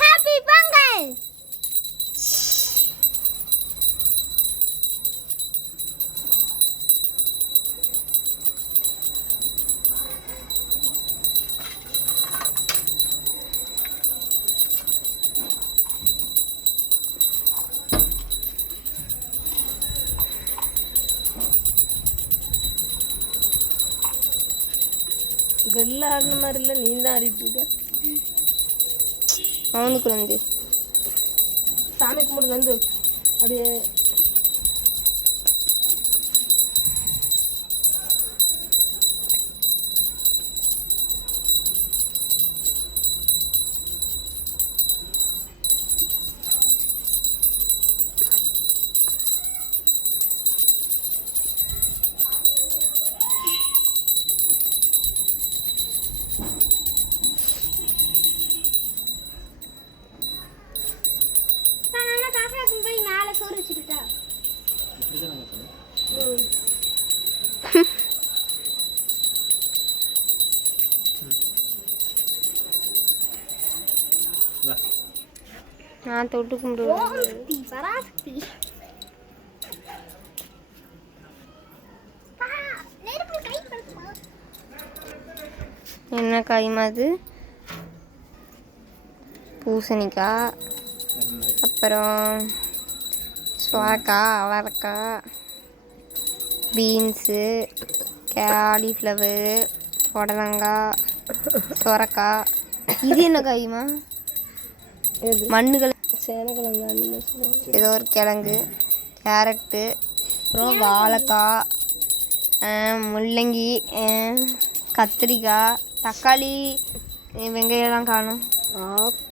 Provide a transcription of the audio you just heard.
Happy Pongal. கல்ல ஆடின மாதிரி இல்லை, நீ தான் ஆடிட்டு இருக்க. அவனுக்கு வந்து சாமி கும்பிடு வந்து அப்படியே போய் மேலே சோறு வச்சுக்கிட்டா நான் தொட்டு கும்பிடுவேன். பராசக்தி என்ன காய்மா அது? பூசணிக்காய், அப்புறம் சுவாக்காய், அவரைக்காய், பீன்ஸு, காலிஃப்ளவர், புடலங்காய், சொரக்காய். இது என்ன காய்மா? மண்ணுகள் சேனக்கிழங்கு அந்த மாதிரி சொல்லுவாங்க. ஏதோ ஒரு கிழங்கு, கேரட்டு, அப்புறம் வாழைக்காய், முள்ளங்கி, கத்திரிக்காய், தக்காளி, வெங்காயம்லாம் காணும்.